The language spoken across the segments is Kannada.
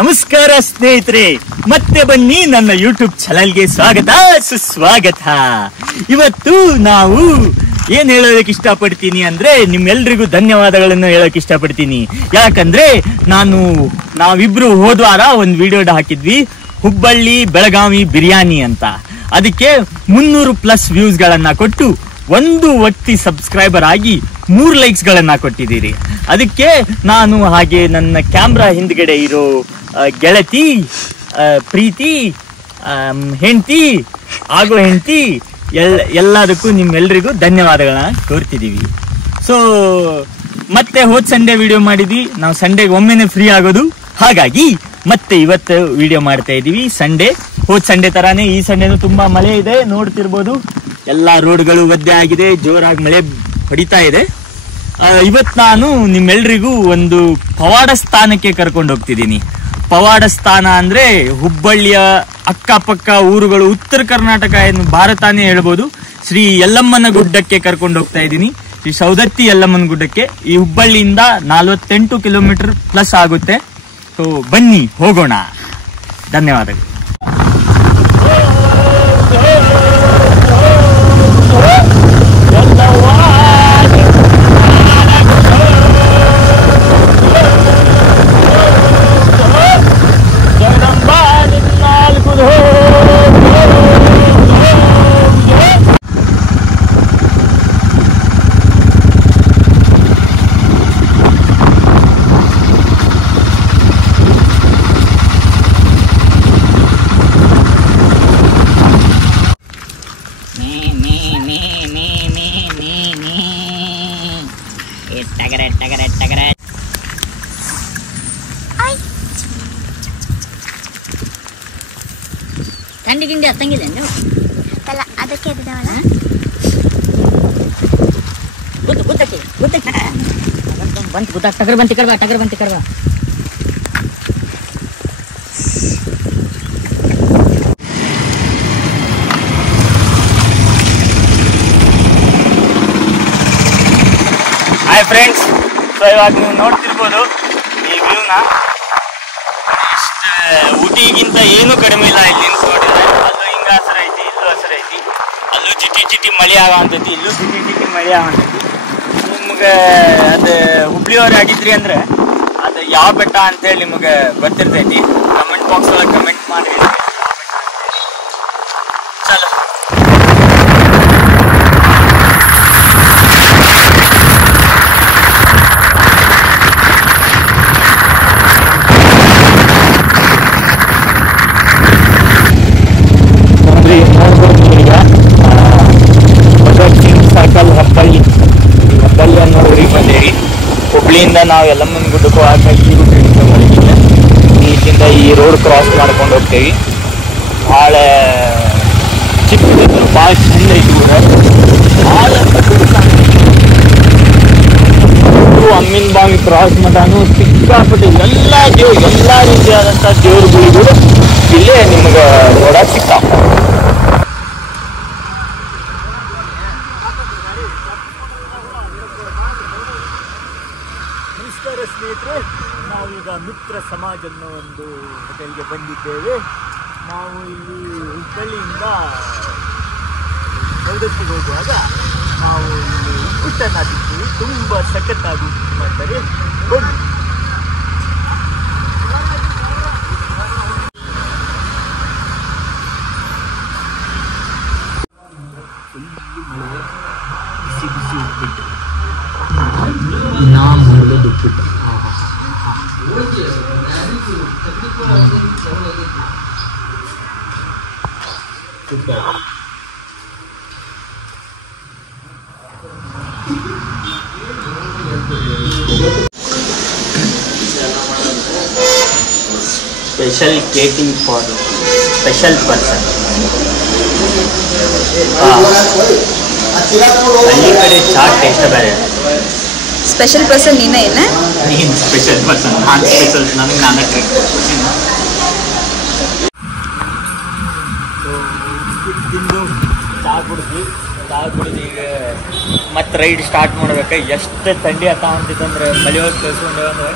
ನಮಸ್ಕಾರ ಸ್ನೇಹಿತರೆ, ಮತ್ತೆ ಬನ್ನಿ ನನ್ನ ಯೂಟ್ಯೂಬ್ ಚಾನೆಲ್ಗೆ ಸ್ವಾಗತ ಸುಸ್ವಾಗತ. ಇವತ್ತು ನಾವು ಏನ್ ಹೇಳೋದಕ್ಕೆ ಇಷ್ಟಪಡ್ತೀನಿ ಅಂದ್ರೆ ನಿಮ್ಮೆಲ್ರಿಗೂ ಧನ್ಯವಾದಗಳನ್ನು ಹೇಳಕ್ ಇಷ್ಟಪಡ್ತೀನಿ. ಯಾಕಂದ್ರೆ ನಾವಿಬ್ರು ಹೋದ್ವಾರ ಒಂದು ವಿಡಿಯೋ ಹಾಕಿದ್ವಿ, ಹುಬ್ಬಳ್ಳಿ ಬೆಳಗಾವಿ ಬಿರಿಯಾನಿ ಅಂತ. ಅದಕ್ಕೆ 300+ ವ್ಯೂಸ್ ಗಳನ್ನ ಕೊಟ್ಟು 1 ವ್ಯಕ್ತಿ ಸಬ್ಸ್ಕ್ರೈಬರ್ ಆಗಿ 3 ಲೈಕ್ಸ್ ಗಳನ್ನ ಕೊಟ್ಟಿದ್ದೀರಿ. ಅದಕ್ಕೆ ನಾನು ಹಾಗೆ ನನ್ನ ಕ್ಯಾಮ್ರಾ ಹಿಂದ್ಗಡೆ ಇರೋ ಗೆಳತಿ ಪ್ರೀತಿ ಹೆಂಡತಿ ಎಲ್ಲದಕ್ಕೂ ನಿಮ್ಮೆಲ್ರಿಗೂ ಧನ್ಯವಾದಗಳನ್ನ ಕೋರ್ತಿದೀವಿ. ಸೊ ಮತ್ತೆ ಹೋದ್ ಸಂಡೇ ವಿಡಿಯೋ ಮಾಡಿದ್ವಿ, ನಾವು ಸಂಡೇಗೆ ಒಮ್ಮೆನೆ ಫ್ರೀ ಆಗೋದು, ಹಾಗಾಗಿ ಮತ್ತೆ ಇವತ್ತು ವಿಡಿಯೋ ಮಾಡ್ತಾ ಇದೀವಿ. ಹೋದ್ ಸಂಡೇ ತರಾನೇ ಈ ಸಂಡೇನು ತುಂಬಾ ಮಳೆ ಇದೆ, ನೋಡ್ತಿರ್ಬೋದು. ಎಲ್ಲಾ ರೋಡ್ಗಳು ಒದ್ದೆ ಆಗಿದೆ, ಜೋರಾಗಿ ಮಳೆ ಹೊಡಿತಾ ಇದೆ. ಇವತ್ತು ನಾನು ನಿಮ್ಮೆಲ್ರಿಗೂ ಒಂದು ಪವಾಡ ಸ್ಥಾನಕ್ಕೆ ಕರ್ಕೊಂಡು ಹೋಗ್ತಿದ್ದೀನಿ. ಪವಾಡ ಸ್ಥಾನ ಅಂದ್ರೆ ಹುಬ್ಬಳ್ಳಿಯ ಅಕ್ಕಪಕ್ಕ ಊರುಗಳು, ಉತ್ತರ ಕರ್ನಾಟಕ ಏನು ಭಾರತಾನೇ ಹೇಳ್ಬೋದು. ಶ್ರೀ ಯಲ್ಲಮ್ಮನ ಗುಡ್ಡಕ್ಕೆ ಕರ್ಕೊಂಡು ಹೋಗ್ತಾ ಇದ್ದೀನಿ, ಶ್ರೀ ಸೌದತ್ತಿ ಯಲ್ಲಮ್ಮನ ಗುಡ್ಡಕ್ಕೆ. ಈ ಹುಬ್ಬಳ್ಳಿಯಿಂದ 48 ಕಿಲೋಮೀಟರ್ ಪ್ಲಸ್ ಆಗುತ್ತೆ. ಸೊ ಬನ್ನಿ ಹೋಗೋಣ. ಧನ್ಯವಾದಗಳು. ಥಂಡಿ ಗಿಂಡಿ ಹತ್ತಂಗಿಲ್ಲ ಅಲ್ಲ, ಅದಕ್ಕೆ ಟಗರ್ ಬಂತಿ ಕರ್ಬಾ. ಹಾಯ್ ಫ್ರೆಂಡ್ಸ್, ಸೊ ಇವಾಗ ನೀವು ನೋಡ್ತಿರ್ಬೋದು ಈ ವ್ಯೂನ. ಊಟಿಗಿಂತ ಏನೂ ಕಡಿಮೆ ಇಲ್ಲ. ಇಲ್ಲಿ ನೋಡಿದ್ರೆ ಅಲ್ಲೂ ಹಿಂಗ ಹಸಿರು ಐತಿ, ಇಲ್ಲೂ ಹಸಿರು ಐತಿ. ಅಲ್ಲೂ ಚಿಟಿ ಮಳೆ ಆಗಂತೈತಿ, ಇಲ್ಲೂ ಚಿಟಿ ಮಳೆ ಆಗಂತೈತಿ. ನಿಮ್ಗೆ ಅದು ಹುಬ್ಳಿಯವ್ರು ಆಗಿದ್ರಿ ಅಂದ್ರೆ ಅದು ಯಾವ ಬೆಟ್ಟ ಅಂತೇಳಿ ನಿಮಗೆ ಗೊತ್ತಿರ್ತೈತಿ. ಕಮೆಂಟ್ ಬಾಕ್ಸ್ ಒಳಗೆ ಕಮೆಂಟ್ ಮಾಡಿ. ಚಲೋ ಸರ್ಕಲ್ ಹುಬ್ಬಳ್ಳಿ ಅನ್ನೋ ಊರಿಗೆ ಬಂದೇವಿ. ಹುಬ್ಳಿಯಿಂದ ನಾವು ಯಲ್ಲಮ್ಮನ ಗುಡ್ಡಕ್ಕೂ ಹಾಕಿ ಇಲ್ಲಿಂದ ಈ ರೋಡ್ ಕ್ರಾಸ್ ಮಾಡ್ಕೊಂಡು ಹೋಗ್ತೇವಿ. ಭಾಳ ಚಿಕ್ಕದಿದ್ರು ಭಾಳ ಚಂದ ಐತಿ ಊರ. ಭಾಳ ಅಮ್ಮಿನ ಬಾವಿ ಕ್ರಾಸ್ ಮಟಾನು ಸಿಕ್ಕಾಪಟ್ಟೆ ಎಲ್ಲ ರೀತಿಯಾದಂಥ ದೇವ್ರುಗಳಿಗೂ ಇಲ್ಲೇ ನಿಮ್ಗೆ ನೋಡಕ್ ಸಿಗ್ತಾವ. ನಮಸ್ಕಾರ ಸ್ನೇಹಿತರೆ, ನಾವೀಗ ಮಿತ್ರ ಸಮಾಜ ಅನ್ನೋ ಒಂದು ಹೋಟೆಲ್ಗೆ ಬಂದಿದ್ದೇವೆ. ನಾವು ಇಲ್ಲಿ ಹುಬ್ಬಳ್ಳಿಯಿಂದ ಸೌದತ್ತಿಗೆ ಹೋಗುವಾಗ ನಾವು ಇಲ್ಲಿ ಉಪ್ಪಿಟ್ಟನ್ನು ತಿಂತೀವಿ. ತುಂಬ ಸಖತ್ತಾಗಿ ಊಟ ಮಾಡ್ತಾರೆ. ಬನ್ನಿ. ಬಿಸಿ ಉಪ್ಪಿಟ್ಟು, ಮಾಡೋದು ಉಪ್ಪಿಟ್ಟು. Special catering for special person. ಹಳ್ಳಿ ಕಡೆ ಚಾಟ್ ಟೇಸ್ಟ್ ಬೇರೆ. ಸ್ಪೆಷಲ್ ಪರ್ಸನ್ ನೀನು ಸ್ಪೆಷಲ್ ಪರ್ಸನ್, ನಾನು ಸ್ಪೆಷಲ್. ನನಗೆ ನಾನೇ ಟ್ರಿಕ್ ತಿಂದು ಚಹಾ ಕುಡಿದ್ವಿ. ಈಗ ಮತ್ತೆ ರೈಡ್ ಸ್ಟಾರ್ಟ್ ಮಾಡ್ಬೇಕು. ಎಷ್ಟು ಥಂಡಿ ಆತ ಅಂತಿತ್ತಂದ್ರೆ ಮಳೆ ಹೋಗಿ ಕಳ್ಸ್ಕೊಂಡು ಅಂದ್ರೆ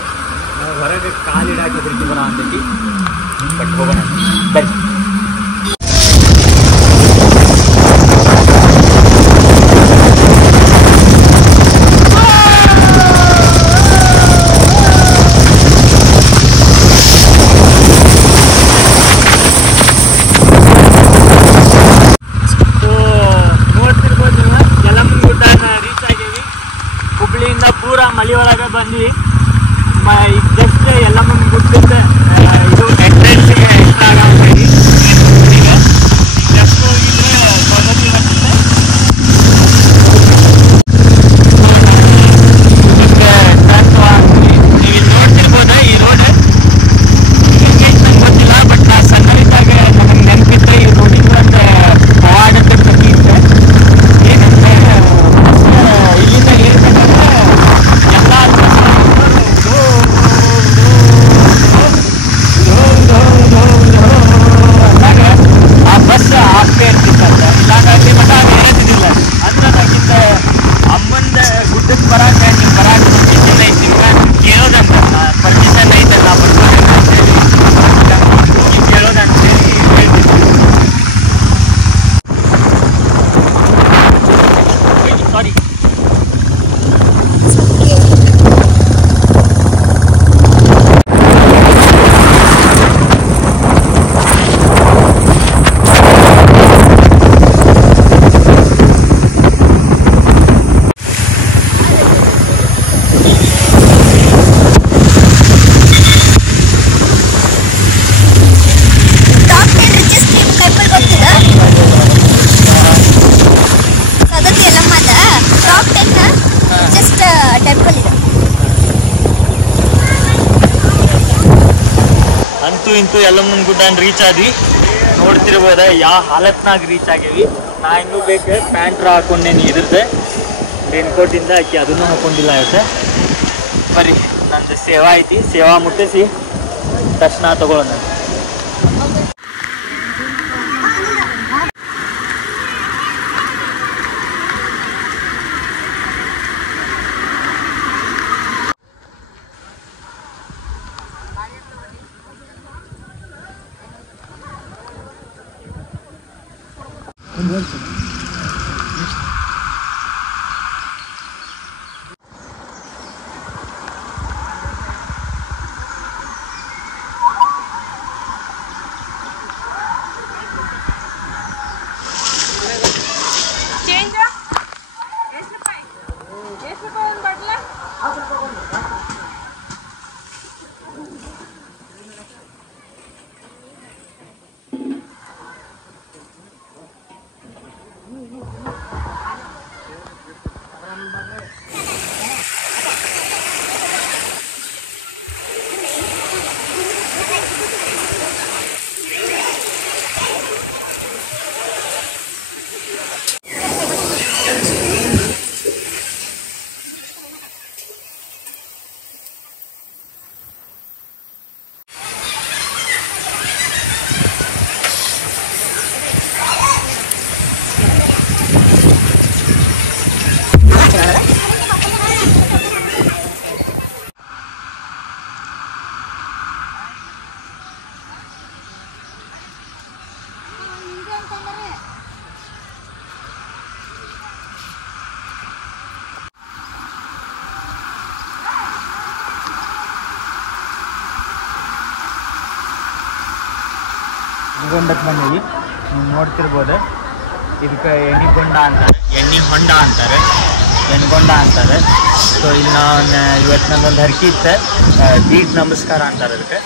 ಹೊರಗೆ ಕಾಲಿಡಾಕಿ ಹೆದರಿಕೆ ಬರ ಅಂತೈತಿ. ಬಟ್ ಹೋಗೋಣ ಬನ್ನಿ. ಹುಬ್ಳಿಯಿಂದ ಪೂರ ಮಳಿ ಒಳಗೆ ಬಂದ್ವಿ. ಜಸ್ಟ್ ಎಲ್ಲ ಮುಂದೆ ಗುಡ್ಡಿದ್ದ ಇದು ಎಂಟ್ರೆನ್ಸ್ಗೆ ಇಷ್ಟ ಆಗಿ ಜಸ್ಟ್ ಹೋಗಿದ್ರೆ ಪದ್ಧತಿ ಬರ್ತದೆ. ನೀವು ನೋಡ್ತಿರ್ಬೋದ ಈ ರೋಡ್ ನಂಗೆ ಗೊತ್ತಿಲ್ಲ. ಬಟ್ ನಾ ಸಣ್ಣರಿದ್ದಾಗ ನಮಗೆ ನೆನಪಿದ್ದ ಈ ರೋಡಿಗೆ ಒಂದು ಪವಾಡದ ಕಥೆ ಇತ್ತು. ಏನಂದ್ರೆ ಇಲ್ಲಿಂದ ಏರ್ಬೇಕಂದ್ರೆ ಎಲ್ಲ ಅಂದಾಗ ಆ ಬಸ್ ಆಗ್ತಾ ಇರ್ತಿತ್ತಂತ. ಇಲ್ಲಾಂದ್ರೆ ಅಲ್ಲಿ ಮಠ ಅದು ಏರ್ತಿದ್ದಿಲ್ಲ. ಅದ್ರದಾಗಿದ್ದ ಅಮ್ಮಂದ ಗುಡ್ಡಕ್ಕೆ ಬರಾಕ ನೀವು ಬರಾಕ ಪರ್ಮಿಷನ್ ಐತಿ ಕೇಳೋದಂತ. ಪರ್ಮಿಷನ್ ಐತಲ್ಲ ಬರ್ಬೋದು ಅಂತೇಳಿ ಹೋಗಿ ಕೇಳೋದಂತೇಳಿ ಹೇಳ್ತಿದ್ವಿ. ಸಾರಿ ಅಂತೂ ಇಂತೂ ಯಲ್ಲಮ್ಮನ ಗುಡ್ಡ ರೀಚ್ ಆದ್ವಿ. ನೋಡ್ತಿರ್ಬೋದ ಯಾವ ಹಾಲತ್ನಾಗ ರೀಚ್ ಆಗೇವಿ. ನಾ ಇನ್ನೂ ಬೇಕು ಪ್ಯಾಂಟ್ರ ಹಾಕೊಂಡೇನಿ ಇದ್ರದ್ದು ರೇನ್ಕೋಟಿಂದ ಆಕಿ ಅದನ್ನು ಹಾಕೊಂಡಿಲ್ಲ ಇವತ್ತು. ಬರ್ರಿ ನಂದು ಸೇವಾ ಐತಿ, ಸೇವಾ ಮುಟ್ಟಿಸಿ ದರ್ಶನ ತಗೊಳ್ಳೋಣ. ಎಣ್ಣಿಗೊಂಡಕ್ಕೆ ಬಂದೀವಿ. ನೀವು ನೋಡ್ತಿರ್ಬೋದು ಇದಕ್ಕೆ ಎಣ್ಣಿಗೊಂಡ ಅಂತಾರೆ, ಎಣ್ಣೆ ಹೊಂಡ ಅಂತಾರೆ, ಎಣ್ಣಿಗೊಂಡ ಅಂತಾರೆ. ಸೊ ಇಲ್ಲಿ ನಾನು ಇವತ್ತು ನಂದೊಂದು ಹರಕೆ ಇತ್ತು, ದೀಡ್ ನಮಸ್ಕಾರ ಅಂತಾರೆ ಅದಕ್ಕೆ.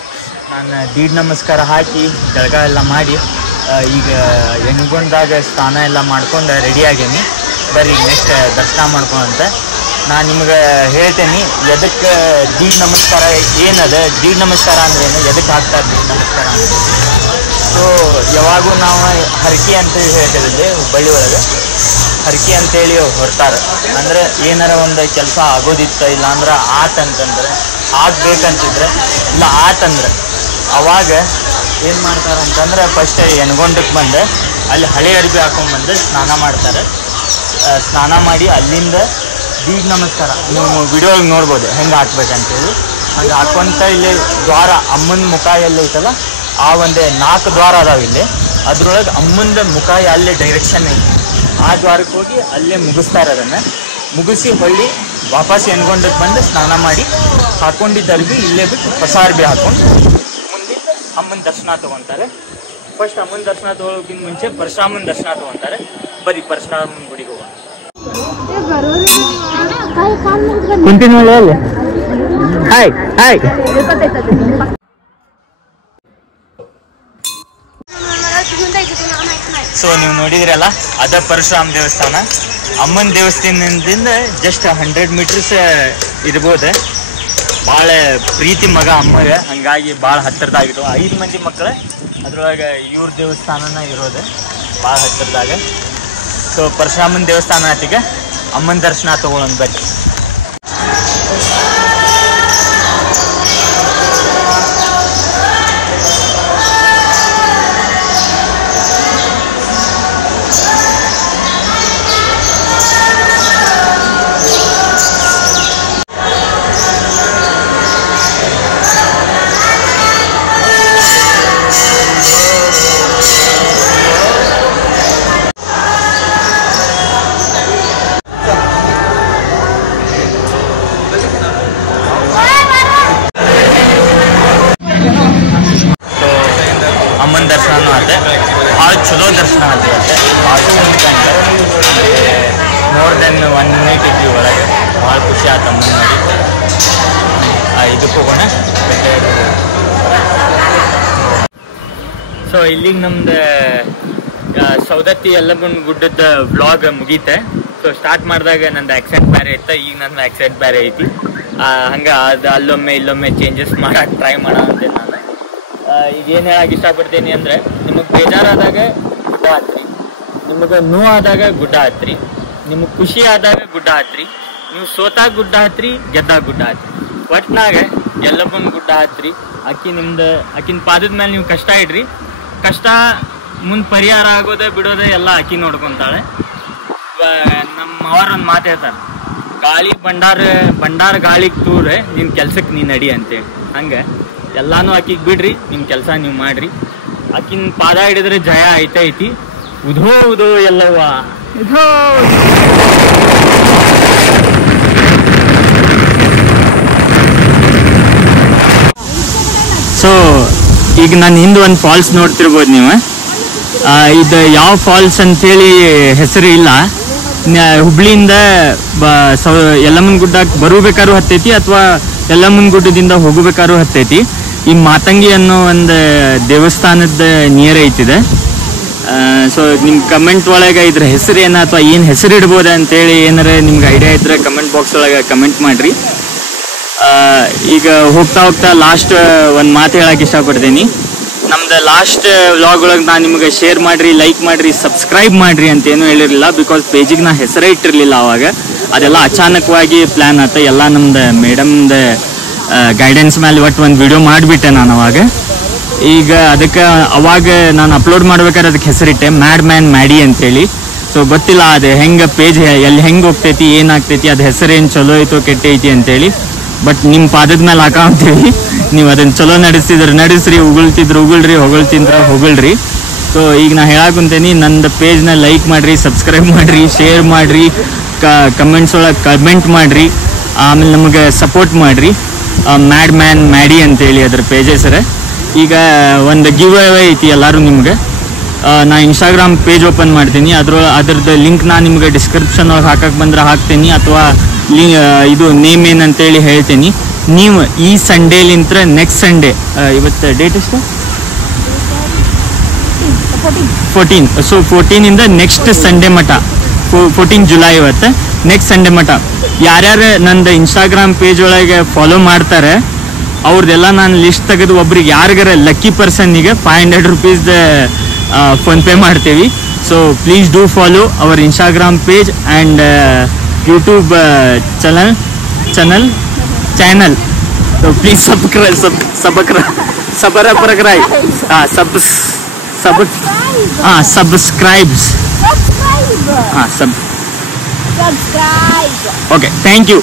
ನಾನು ದೀಡ್ ನಮಸ್ಕಾರ ಹಾಕಿ ಜಳಕ ಎಲ್ಲ ಮಾಡಿ ಈಗ ಎಣ್ಣಿಗೊಂಡಾಗ ಸ್ನಾನ ಎಲ್ಲ ಮಾಡ್ಕೊಂಡು ರೆಡಿ ಆಗೇನಿ. ಬರ್ರಿ ನೆಕ್ಸ್ಟ್ ದರ್ಶನ ಮಾಡ್ಕೊಂಡಂತೆ ನಾನು ನಿಮ್ಗೆ ಹೇಳ್ತೇನೆ ಎದಕ್ಕೆ ದೀಡ್ ನಮಸ್ಕಾರ ಏನದ, ದೀಡ್ ನಮಸ್ಕಾರ ಅಂದ್ರೆ ಏನು, ಎದಕ್ಕೆ ಹಾಕ್ತಾರೆ ದೀಡ್ ನಮಸ್ಕಾರ ಅಂತ. ಸೊ ಯಾವಾಗೂ ನಾವು ಹರಕೆ ಅಂತೇಳಿ ಹೇಳ್ತಿದ್ದೆ, ಹುಬ್ಬಳ್ಳಿ ಒಳಗೆ ಹರಕೆ ಅಂತೇಳಿ ಹೊರ್ತಾರೆ. ಅಂದರೆ ಏನಾರ ಒಂದು ಕೆಲಸ ಆಗೋದಿತ್ತು, ಇಲ್ಲಾಂದ್ರೆ ಆತಂತಂದ್ರೆ ಆಗ್ಬೇಕಂತಿದ್ರೆ ಇಲ್ಲ ಆತಂದ್ರೆ ಅವಾಗ ಏನು ಮಾಡ್ತಾರೆ ಅಂತಂದ್ರೆ ಫಸ್ಟ್ ಎಣ್ಗೊಂಡಕ್ಕೆ ಬಂದು ಅಲ್ಲಿ ಹಳೆ ಅರ್ಬಿ ಹಾಕೊಂಡ್ಬಂದು ಸ್ನಾನ ಮಾಡ್ತಾರೆ. ಸ್ನಾನ ಮಾಡಿ ಅಲ್ಲಿಂದ ದೀಡ್ ನಮಸ್ಕಾರ ನೀವು ವಿಡಿಯೋ ನೋಡ್ಬೋದು ಹೆಂಗೆ ಹಾಕ್ಬೇಕಂತೇಳಿ. ಹಂಗೆ ಹಾಕೊಂತ ಇಲ್ಲಿ ದ್ವಾರ ಅಮ್ಮನ ಮುಖ ಎಲ್ಲ ಐತಲ್ಲ ಆ ಒಂದೇ 4 ದ್ವಾರ ಅದಾವ ಇಲ್ಲಿ. ಅದ್ರೊಳಗೆ ಅಮ್ಮಂದ ಮುಖ ಅಲ್ಲೇ ಡೈರೆಕ್ಷನ್ ಐತಿ. ಆ ದ್ವಾರಕ್ಕೆ ಹೋಗಿ ಅಲ್ಲೇ ಮುಗಿಸ್ತಾರೆ. ಅದನ್ನು ಮುಗಿಸಿ ಹೊಳ್ಳಿ ವಾಪಸ್ ಎನ್ಗೊಂಡಕ್ಕೆ ಬಂದು ಸ್ನಾನ ಮಾಡಿ ಹಾಕೊಂಡಿದ್ದ ಅರ್ಬಿ ಇಲ್ಲೇ ಬಿಟ್ಟು ಹೊಸ ಅರ್ಬಿ ಹಾಕೊಂಡು ಮುಂದಿನ ಅಮ್ಮನ ದರ್ಶನ ತಗೊತಾರೆ. ಫಸ್ಟ್ ಅಮ್ಮನ ದರ್ಶನ ತಗೊಳ್ಳೋಕ್ಕಿಂತ ಮುಂಚೆ ಪರಶುರಾಮನ ದರ್ಶನ ತಗೊತಾರೆ. ಬರೀ ಪರಶುರಾಮನ ಗುಡಿಗೆ ಹೋಗೋಣ. Hi hi. ಸೊ ನೀವು ನೋಡಿದ್ರಲ್ಲ ಅದ ಪರಶುರಾಮ ದೇವಸ್ಥಾನ. ಅಮ್ಮನ ದೇವಸ್ಥಾನದಿಂದ ಜಸ್ಟ್ 100 ಮೀಟರ್ಸ್ ಇರ್ಬೋದು. ಭಾಳ ಪ್ರೀತಿ ಮಗ ಅಮ್ಮಗೆ, ಹಂಗಾಗಿ ಭಾಳ ಹತ್ತಿರದಾಗಿತ್ತು. 5 ಮಂದಿ ಮಕ್ಕಳು, ಅದ್ರೊಳಗೆ ಇವ್ರ ದೇವಸ್ಥಾನನ ಇರೋದು ಭಾಳ ಹತ್ತಿರದಾಗ. ಸೊ ಪರಶುರಾಮನ ದೇವಸ್ಥಾನ ಆತೀಗ ಅಮ್ಮನ ದರ್ಶನ ತಗೊಳ್ಳೋಣ ಬರ್ರಿ. ಅಮ್ಮನ ದರ್ಶನೂ ಆತೆ, ಭಾಳ ಚಲೋ ದರ್ಶನ ಆಗುತ್ತೆ. ಭಾಳ ಚಂದ ಮೋರ್ ದೆನ್ 1 ಮಿನಿಟ್ ಇದ್ವಿ ಒಳಗೆ. ಭಾಳ ಖುಷಿ ಆಯ್ತು ಅಮ್ಮನ ನೋಡಿ. ಇದಕ್ಕೆ ಹೋಗೋಣ. ಸೊ ಇಲ್ಲಿಗೆ ನಮ್ದು ಸೌದತ್ತಿ ಯಲ್ಲಮ್ಮನ ಗುಡ್ಡದ ವ್ಲಾಗ್ ಮುಗೀತೆ. ಸೊ ಸ್ಟಾರ್ಟ್ ಮಾಡಿದಾಗ ನಂದು ಆಕ್ಸೆಂಟ್ ಬೇರೆ ಇತ್ತು, ಈಗ ನನ್ನ ಆಕ್ಸೆಂಟ್ ಬೇರೆ ಐತಿ. ಹಂಗೆ ಅದು ಅಲ್ಲೊಮ್ಮೆ ಇಲ್ಲೊಮ್ಮೆ ಚೇಂಜಸ್ ಮಾಡೋಕೆ ಟ್ರೈ ಮಾಡೋ ಅಂತೇನೆ ನಾನು. ಈಗ ಏನು ಹೇಳಕ್ಕೆ ಇಷ್ಟಪಡ್ತೀನಿ ಅಂದರೆ, ನಿಮಗೆ ಬೇಜಾರಾದಾಗ ಗುಡ್ಡ ಹತ್ರಿ, ನಿಮಗೆ ನೋವಾದಾಗ ಗುಡ್ಡ ಹತ್ರಿ, ನಿಮಗೆ ಖುಷಿ ಆದಾಗ ಗುಡ್ಡ ಹತ್ರಿ, ನೀವು ಸೋತಾಗ ಗುಡ್ಡ ಹತ್ರಿ, ಗೆದ್ದಾಗ ಗುಡ್ಡ ಹತ್ರಿ, ಒಟ್ನಾಗ ಯಲ್ಲಮ್ಮನ ಗುಡ್ಡ ಹತ್ರಿ. ಆಕಿನ ಪಾದದ ಮೇಲೆ ನೀವು ಕಷ್ಟ ಇಡ್ರಿ. ಕಷ್ಟ ಮುಂದೆ ಪರಿಹಾರ ಆಗೋದೇ ಬಿಡೋದೇ ಎಲ್ಲ ಆಕಿ ನೋಡ್ಕೊತಾಳೆ. ನಮ್ಮ ಅವ್ರು ಒಂದು ಮಾತು ಹೇಳ್ತಾರೆ, ಗಾಳಿ ಬಂಡಾರ ಗಾಳಿಗೆ ತೂರೆ ನಿನ್ನ ಕೆಲ್ಸಕ್ಕೆ ನೀನು ನಡಿ ಅಂತೇಳಿ. ಹಂಗೆ ಎಲ್ಲಾನು ಆಕಿಗೆ ಬಿಡ್ರಿ, ನಿಮ್ಮ ಕೆಲಸ ನೀವು ಮಾಡ್ರಿ. ಆಕಿನ ಪಾದ ಹಿಡಿದ್ರೆ ಜಯ ಐತಿ. ಉಧೋ ಉಧೋ ಎಲ್ಲವ್ವ ಉಧೋ. ಸೊ ಈಗ ನಾನು ಹಿಂದೆ ಒಂದು ಫಾಲ್ಸ್ ನೋಡ್ತಿರ್ಬೋದು ನೀವು. ಇದು ಯಾವ ಫಾಲ್ಸ್ ಅಂತೇಳಿ ಹೆಸರು ಇಲ್ಲ. ಹುಬ್ಳಿಯಿಂದ ಯಲ್ಲಮ್ಮನ ಗುಡ್ಡಕ್ಕೆ ಬರಬೇಕಾದ್ರೂ ಹತ್ತೈತಿ, ಅಥವಾ ಯಲ್ಲಮ್ಮನ ಗುಡ್ಡದಿಂದ ಹೋಗಬೇಕಾದ್ರೂ ಹತ್ತೈತಿ. ಈ ಮಾತಂಗಿ ಅನ್ನೋ ಒಂದು ದೇವಸ್ಥಾನದ ನಿಯರ್ ಐತಿದೆ. ಸೊ ನಿಮ್ಮ ಕಮೆಂಟ್ ಒಳಗೆ ಇದ್ರ ಹೆಸರು ಏನ ಅಥವಾ ಏನು ಹೆಸರು ಇಡ್ಬೋದ ಅಂತೇಳಿ ಏನಾರ ನಿಮ್ಗೆ ಐಡಿಯಾ ಇದ್ರೆ ಕಮೆಂಟ್ ಬಾಕ್ಸ್ ಒಳಗೆ ಕಮೆಂಟ್ ಮಾಡಿರಿ. ಈಗ ಹೋಗ್ತಾ ಲಾಸ್ಟ್ ಒಂದು ಮಾತು ಹೇಳಕ್ಕೆ ಇಷ್ಟಪಡ್ತೀನಿ. ನಮ್ದು ಲಾಸ್ಟ್ ವ್ಲಾಗ್ ಒಳಗೆ ನಾನು ನಿಮಗೆ ಶೇರ್ ಮಾಡಿರಿ, ಲೈಕ್ ಮಾಡಿರಿ, ಸಬ್ಸ್ಕ್ರೈಬ್ ಮಾಡಿರಿ ಅಂತ ಏನೂ ಹೇಳಿರಲಿಲ್ಲ. ಬಿಕಾಸ್ ಪೇಜಿಗೆ ನಾ ಹೆಸರೇ ಇಟ್ಟಿರಲಿಲ್ಲ ಅವಾಗ. ಅದೆಲ್ಲ ಅಚಾನಕವಾಗಿ ಪ್ಲ್ಯಾನ್ ಆತ. ಎಲ್ಲ ನಮ್ದು ಮೇಡಮ್ದು ಗೈಡೆನ್ಸ್ ಮೇಲೆ ಒಟ್ಟು ಒಂದು ವಿಡಿಯೋ ಮಾಡಿಬಿಟ್ಟೆ ನಾನು ಅವಾಗ. ಈಗ ಅದಕ್ಕೆ ಅವಾಗ ನಾನು ಅಪ್ಲೋಡ್ ಮಾಡ್ಬೇಕಾದ್ರೆ ಅದಕ್ಕೆ ಹೆಸರಿಟ್ಟೆ ಮ್ಯಾಡ್ ಮ್ಯಾನ್ ಮ್ಯಾಡಿ ಅಂತೇಳಿ. ಸೊ ಗೊತ್ತಿಲ್ಲ ಅದು ಹೆಂಗೆ ಪೇಜ್ ಎಲ್ಲಿ ಹೆಂಗೆ ಹೋಗ್ತೈತಿ, ಏನಾಗ್ತೈತಿ, ಅದು ಹೆಸರೇನು ಚಲೋ ಐತೋ ಕೆಟ್ಟೈತಿ ಅಂತೇಳಿ. ಬಟ್ ನಿಮ್ಮ ಪಾದದ ಮೇಲೆ ಹಾಕೊಂತೀವಿ. ನೀವು ಅದನ್ನು ಚಲೋ ನಡೆಸ್ರಿ, ಉಗುಳ್ರಿ, ಹೊಗಳ್ರಿ. ಸೊ ಈಗ ನಾ ಹೇಳಾಕುಂತೇನಿ, ನಂದು ಪೇಜ್ನ ಲೈಕ್ ಮಾಡಿರಿ, ಸಬ್ಸ್ಕ್ರೈಬ್ ಮಾಡಿರಿ, ಶೇರ್ ಮಾಡಿರಿ, ಕಮೆಂಟ್ಸ್ ಒಳಗೆ ಕಮೆಂಟ್ ಮಾಡಿರಿ, ಆಮೇಲೆ ನಮಗೆ ಸಪೋರ್ಟ್ ಮಾಡಿರಿ. ಮ್ಯಾಡ್ ಮ್ಯಾನ್ ಮ್ಯಾಡಿ ಅಂತೇಳಿ ಅದ್ರ ಪೇಜ್ ಹೆಸರು. ಈಗ ಒಂದು ಗಿವ್ ಅವೇ ಐತಿ ಎಲ್ಲರೂ ನಿಮ್ಗೆ. ನಾ ಇನ್ಸ್ಟಾಗ್ರಾಮ್ ಪೇಜ್ ಓಪನ್ ಮಾಡ್ತೀನಿ. ಅದ್ರದ್ದು ಲಿಂಕ್ ನಾನು ನಿಮ್ಗೆ ಡಿಸ್ಕ್ರಿಪ್ಷನ್ ಒಳಗೆ ಹಾಕಕ್ಕೆ ಬಂದ್ರೆ ಹಾಕ್ತೀನಿ, ಅಥವಾ ಇದು ನೇಮ್ ಏನಂತೇಳಿ ಹೇಳ್ತೀನಿ. ನೀವು ಈ ಸಂಡೇಲಿಂತ್ರ ನೆಕ್ಸ್ಟ್ ಸಂಡೇ, ಇವತ್ತು ಡೇಟ್ ಎಷ್ಟು? 14. ಸೊ 14ಇಂದ ನೆಕ್ಸ್ಟ್ ಸಂಡೇ ಮಟ, 14 ಜುಲೈ ಇವತ್ತು, ನೆಕ್ಸ್ಟ್ ಸಂಡೇ ಮಟ ಯಾರ್ಯಾರು ನಂದು ಇನ್ಸ್ಟಾಗ್ರಾಮ್ ಪೇಜ್ ಒಳಗೆ ಫಾಲೋ ಮಾಡ್ತಾರೆ ಅವ್ರದ್ದೆಲ್ಲ ನಾನು ಲಿಸ್ಟ್ ತೆಗೆದು ಒಬ್ರಿಗೆ ಯಾರಿಗಾರ ಲಕ್ಕಿ ಪರ್ಸನ್ನಿಗೆ 500 ರೂಪೀಸ್ದ ಫೋನ್ಪೇ ಮಾಡ್ತೀವಿ. So please do follow our Instagram page and YouTube channel. So please subscribes. Okay, thank you.